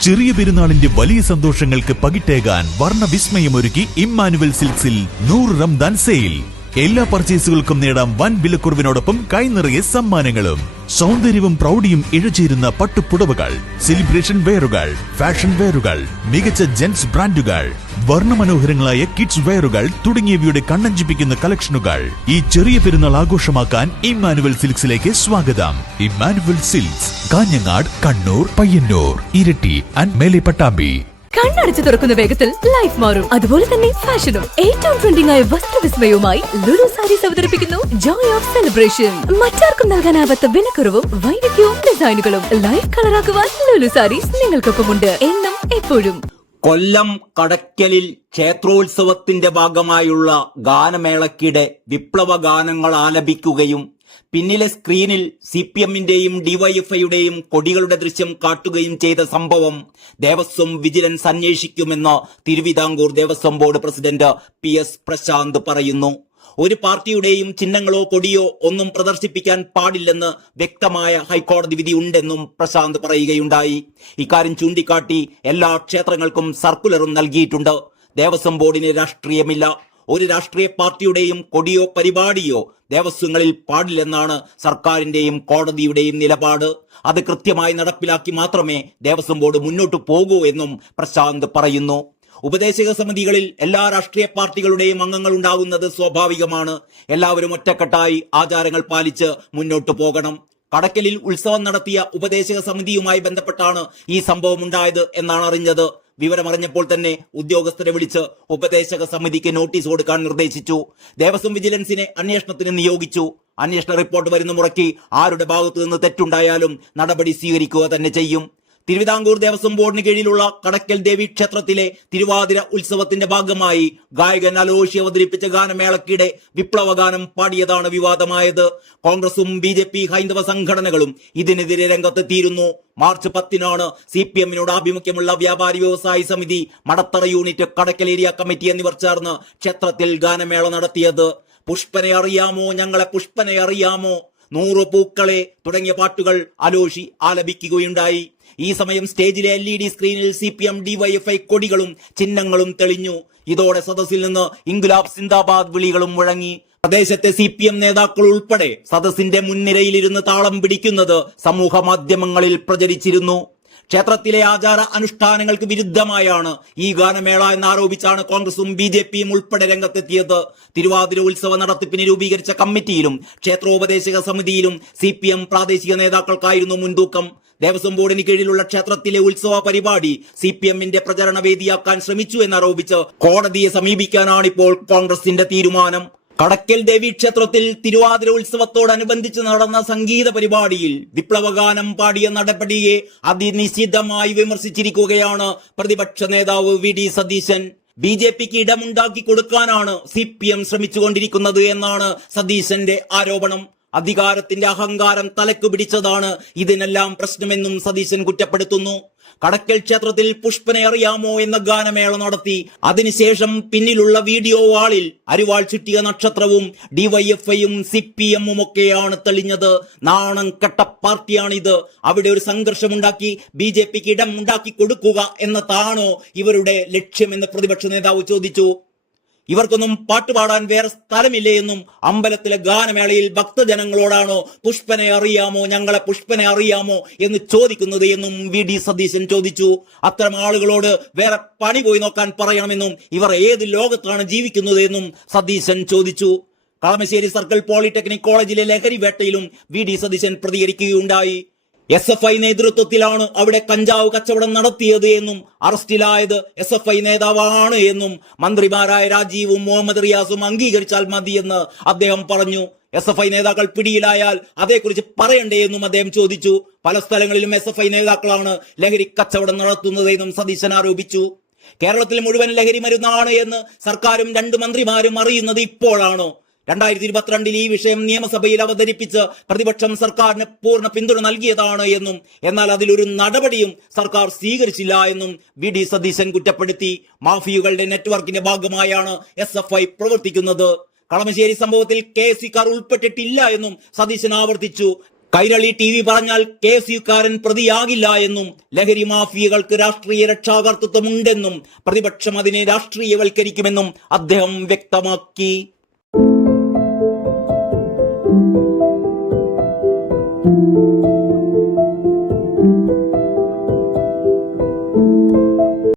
ചെറിയ പെരുന്നാളിന്റെ വലിയ സന്തോഷങ്ങൾക്ക് പകിട്ടേകാൻ വർണ വിസ്മയമൊരുക്കി ഇമ്മാനുവൽ സിൽക്സിൽ നൂറ് റംദാൻ സെയിൽ. എല്ലാ പർച്ചേസുകൾക്കും നേടാം വൻ വിലക്കുറവിനോടൊപ്പം കൈനിറയെ സമ്മാനങ്ങളും. സൗന്ദര്യവും പ്രൗഢിയും ഇഴചേരുന്ന പട്ടുപുടവകൾ സെലിബ്രേഷൻ വെയറുകൾ ഫാഷൻ വെയറുകൾ മികച്ച ജെൻസ് ബ്രാൻഡുകൾ വർണമനോഹരങ്ങളായ കിഡ്സ് വെയറുകൾ തുടങ്ങിയവയുടെ കണ്ണഞ്ചിപ്പിക്കുന്ന കളക്ഷനുകൾ ഈ ചെറിയ പെരുന്നാൾ ആഘോഷമാക്കാൻ ഇമ്മാനുവൽ സിൽക്സിലേക്ക് സ്വാഗതം. Emmanuel silks Kanhangad Kannur Payyanur Iritty and മേലെ പട്ടാമ്പി. കണ്ണടച്ചു തുറക്കുന്ന വേഗത്തിൽ ലൈഫ് മാറും. അതുപോലെ തന്നെ ഫാഷനും. ഏറ്റവും ട്രെൻഡിംഗ് ആയ വസ്ത്രവിസ്മയവുമായി ലുലു സാരീസ് അവതരിപ്പിക്കുന്നു ജോയ് ഓഫ് സെലിബ്രേഷൻ മറ്റാർക്കും നൽകാനാവാത്ത വിലക്കുറവും വൈവിധ്യവും ഡിസൈനുകളും ലൈഫ് കളറാക്കുവാൻ ലുലു സാരീസ് നിങ്ങൾക്കൊപ്പമുണ്ട്. എന്നും എപ്പോഴും. കൊല്ലം കടയ്ക്കലിൽ ക്ഷേത്രോത്സവത്തിന്റെ ഭാഗമായുള്ള ഗാനമേളക്കിടെ വിപ്ലവ ഗാനങ്ങൾ ആലപിക്കുകയും പിന്നിലെ സ്ക്രീനിൽ സി പി എമ്മിന്റെയും ഡിവൈഎഫ്ഐയുടെയും കൊടികളുടെ ദൃശ്യം കാട്ടുകയും ചെയ്ത സംഭവം ദേവസ്വം വിജിലൻസ് അന്വേഷിക്കുമെന്ന് Travancore Devaswom board president P S Prasanth പറയുന്നു. ഒരു പാർട്ടിയുടെയും ചിഹ്നങ്ങളോ കൊടിയോ ഒന്നും പ്രദർശിപ്പിക്കാൻ പാടില്ലെന്ന് വ്യക്തമായ ഹൈക്കോടതി വിധി ഉണ്ടെന്നും പ്രശാന്ത് പറയുകയുണ്ടായി. ഇക്കാര്യം ചൂണ്ടിക്കാട്ടി എല്ലാ ക്ഷേത്രങ്ങൾക്കും സർക്കുലറും നൽകിയിട്ടുണ്ട്. ദേവസ്വം ബോർഡിന് രാഷ്ട്രീയമില്ല. ഒരു രാഷ്ട്രീയ പാർട്ടിയുടെയും കൊടിയോ പരിപാടിയോ ദേവസ്വങ്ങളിൽ പാടില്ലെന്നാണ് സർക്കാരിന്റെയും കോടതിയുടെയും നിലപാട്. അത് കൃത്യമായി നടപ്പിലാക്കി മാത്രമേ ദേവസ്വം ബോർഡ് മുന്നോട്ട് പോകൂ എന്നും പ്രശാന്ത് പറയുന്നു. ഉപദേശക സമിതികളിൽ എല്ലാ രാഷ്ട്രീയ പാർട്ടികളുടെയും അംഗങ്ങൾ ഉണ്ടാകുന്നത് സ്വാഭാവികമാണ്. എല്ലാവരും ഒറ്റക്കെട്ടായി ആചാരങ്ങൾ പാലിച്ച് മുന്നോട്ട് പോകണം. കടക്കലിൽ ഉത്സവം നടത്തിയ ഉപദേശക സമിതിയുമായി ബന്ധപ്പെട്ടാണ് ഈ സംഭവം ഉണ്ടായത് എന്നാണ് അറിഞ്ഞത്. വിവരമറിഞ്ഞപ്പോൾ തന്നെ ഉദ്യോഗസ്ഥരെ വിളിച്ച് ഉപദേശക സമിതിക്ക് നോട്ടീസ് കൊടുക്കാൻ നിർദ്ദേശിച്ചു. ദേവസ്വം വിജിലൻസിനെ അന്വേഷണത്തിന് നിയോഗിച്ചു. അന്വേഷണ റിപ്പോർട്ട് വരുന്ന മുറയ്ക്ക് ആരുടെ ഭാഗത്തു നിന്ന് തെറ്റുണ്ടായാലും നടപടി സ്വീകരിക്കുക തന്നെ ചെയ്യും. തിരുവിതാംകൂർ ദേവസ്വം ബോർഡിന് കീഴിലുള്ള കടക്കൽ ദേവി ക്ഷേത്രത്തിലെ തിരുവാതിര ഉത്സവത്തിന്റെ ഭാഗമായി ഗായകൻ അലോഷി അവതരിപ്പിച്ച ഗാനമേളക്കിടെ വിപ്ലവ ഗാനം പാടിയതാണ് വിവാദമായത്. കോൺഗ്രസും ബി ജെ പി ഹൈന്ദവ സംഘടനകളും ഇതിനെതിരെ രംഗത്തെത്തിയിരുന്നു. മാർച്ച് പത്തിനാണ് C P എമ്മിനോട് ആഭിമുഖ്യമുള്ള Vyapari Vyavasayi Samithi Madathara unit Kadakkal area committee എന്നിവർ ചേർന്ന് ക്ഷേത്രത്തിൽ ഗാനമേള നടത്തിയത്. പുഷ്പനെ അറിയാമോ? ഞങ്ങളെ പുഷ്പനെ അറിയാമോ? നൂറ് പൂക്കളെ തുടങ്ങിയ പാട്ടുകൾ അലോഷി ആലപിക്കുകയുണ്ടായി. ഈ സമയം സ്റ്റേജിലെ എൽ ഇ ഡി സ്ക്രീനിൽ സി പി എം ഡിവൈഎഫ്ഐ കൊടികളും ചിഹ്നങ്ങളും തെളിഞ്ഞു. ഇതോടെ സദസ്സിൽ നിന്ന് ഇൻഗുലാബ് സിന്ദാബാദ് വിളികളും മുഴങ്ങി. പ്രദേശത്തെ സി പി എം നേതാക്കൾ ഉൾപ്പെടെ സദസ്സിന്റെ മുൻനിരയിലിരുന്ന് താളം പിടിക്കുന്നത് സമൂഹ മാധ്യമങ്ങളിൽ പ്രചരിച്ചിരുന്നു. ക്ഷേത്രത്തിലെ ആചാര അനുഷ്ഠാനങ്ങൾക്ക് വിരുദ്ധമായാണ് ഈ ഗാനമേള എന്നാരോപിച്ചാണ് കോൺഗ്രസും ബി ജെ പിയും ഉൾപ്പെടെ രംഗത്തെത്തിയത്. തിരുവാതിര ഉത്സവ നടത്തിപ്പിന് രൂപീകരിച്ച കമ്മിറ്റിയിലും ക്ഷേത്രോപദേശക സമിതിയിലും സി പ്രാദേശിക നേതാക്കൾക്കായിരുന്നു മുൻതൂക്കം. ദേവസ്വം ബോർഡിന് കീഴിലുള്ള ക്ഷേത്രത്തിലെ ഉത്സവ പരിപാടി സി പി എമ്മിന്റെ പ്രചരണ വേദിയാക്കാൻ ശ്രമിച്ചു എന്നാരോപിച്ച് കോടതിയെ സമീപിക്കാനാണിപ്പോൾ കോൺഗ്രസിന്റെ തീരുമാനം. കടക്കൽ ദേവി ക്ഷേത്രത്തിൽ തിരുവാതിര ഉത്സവത്തോടനുബന്ധിച്ച് നടന്ന സംഗീത പരിപാടിയിൽ വിപ്ലവഗാനം പാടിയ നടപടിയെ അതിനിശിതമായി വിമർശിച്ചിരിക്കുകയാണ് പ്രതിപക്ഷ നേതാവ് V D Satheesan. B J പിക്ക് ഇടമുണ്ടാക്കി കൊടുക്കാനാണ് സി പി എം ശ്രമിച്ചുകൊണ്ടിരിക്കുന്നത് എന്നാണ് സതീശന്റെ ആരോപണം. അധികാരത്തിന്റെ അഹങ്കാരം തലക്കു പിടിച്ചതാണ് ഇതിനെല്ലാം പ്രശ്നമെന്നും സതീശൻ കുറ്റപ്പെടുത്തുന്നു. കടക്കൽ ക്ഷേത്രത്തിൽ പുഷ്പനെ അറിയാമോ എന്ന ഗാനമേള നടത്തി. അതിനുശേഷം പിന്നിലുള്ള വീഡിയോ വാളിൽ അരിവാൾ ചുറ്റിയ നക്ഷത്രവും ഡിവൈഎഫ്ഐയും സി പി എമ്മും ഒക്കെയാണ് തെളിഞ്ഞത്. നാണം കെട്ട പാർട്ടിയാണിത്. അവിടെ ഒരു സംഘർഷമുണ്ടാക്കി ബി ജെ പിക്ക് ഇടം ഉണ്ടാക്കി കൊടുക്കുക എന്നതാണോ ഇവരുടെ ലക്ഷ്യമെന്ന് പ്രതിപക്ഷ നേതാവ് ചോദിച്ചു. ഇവർക്കൊന്നും പാട്ടുപാടാൻ വേറെ സ്ഥലമില്ലേ എന്നും അമ്പലത്തിലെ ഗാനമേളയിൽ ഭക്തജനങ്ങളോടാണോ പുഷ്പനെ അറിയാമോ ഞങ്ങളെ പുഷ്പനെ അറിയാമോ എന്ന് ചോദിക്കുന്നത് എന്നും വി ഡി സതീശൻ ചോദിച്ചു. അത്തരം ആളുകളോട് വേറെ പണി പോയി നോക്കാൻ പറയണമെന്നും ഇവർ ഏത് ലോകത്താണ് ജീവിക്കുന്നത് എന്നും സതീശൻ ചോദിച്ചു. കളമശ്ശേരി സർക്കിൾ പോളിടെക്നിക് കോളേജിലെ ലഹരി വേട്ടയിലും വി ഡി സതീശൻ പ്രതികരിക്കുകയുണ്ടായി. എസ് എഫ് ഐ നേതൃത്വത്തിലാണ് അവിടെ കഞ്ചാവ് കച്ചവടം നടത്തിയത് എന്നും അറസ്റ്റിലായത് എസ് എഫ് ഐ നേതാവാണ് എന്നും മന്ത്രിമാരായ രാജീവും മുഹമ്മദ് റിയാസും അംഗീകരിച്ചാൽ മതിയെന്ന് അദ്ദേഹം പറഞ്ഞു. എസ് എഫ് ഐ നേതാക്കൾ പിടിയിലായാൽ അതേക്കുറിച്ച് പറയണ്ടേ എന്നും അദ്ദേഹം ചോദിച്ചു. പല സ്ഥലങ്ങളിലും എസ് എഫ് ഐ നേതാക്കളാണ് ലഹരി കച്ചവടം നടത്തുന്നതെന്നും സതീശൻ ആരോപിച്ചു. കേരളത്തിൽ മുഴുവൻ ലഹരി മരുന്നാണ് എന്ന് സർക്കാരും രണ്ട് മന്ത്രിമാരും അറിയുന്നത് ഇപ്പോഴാണോ. രണ്ടായിരത്തി ഇരുപത്തിരണ്ടിൽ ഈ വിഷയം നിയമസഭയിൽ അവതരിപ്പിച്ച് പ്രതിപക്ഷം സർക്കാരിന് പൂർണ പിന്തുണ നൽകിയതാണ് എന്നും എന്നാൽ അതിലൊരു നടപടിയും സർക്കാർ സ്വീകരിച്ചില്ല എന്നും വി ഡി സതീശൻ കുറ്റപ്പെടുത്തി. മാഫിയകളുടെ നെറ്റ്വർക്കിന്റെ ഭാഗമായാണ് എസ് എഫ് ഐ പ്രവർത്തിക്കുന്നത്. കളമശ്ശേരി സംഭവത്തിൽ കെ എസ് സിക്കാർ ഉൾപ്പെട്ടിട്ടില്ല എന്നും സതീശൻ ആവർത്തിച്ചു. കൈരളി ടി വി പറഞ്ഞാൽ കെ എസ് യുക്കാരൻ പ്രതിയാകില്ല എന്നും ലഹരി മാഫിയകൾക്ക് രാഷ്ട്രീയ രക്ഷാകർത്തൃത്വമുണ്ടെന്നും പ്രതിപക്ഷം അതിനെ രാഷ്ട്രീയവൽക്കരിക്കുമെന്നും അദ്ദേഹം വ്യക്തമാക്കി.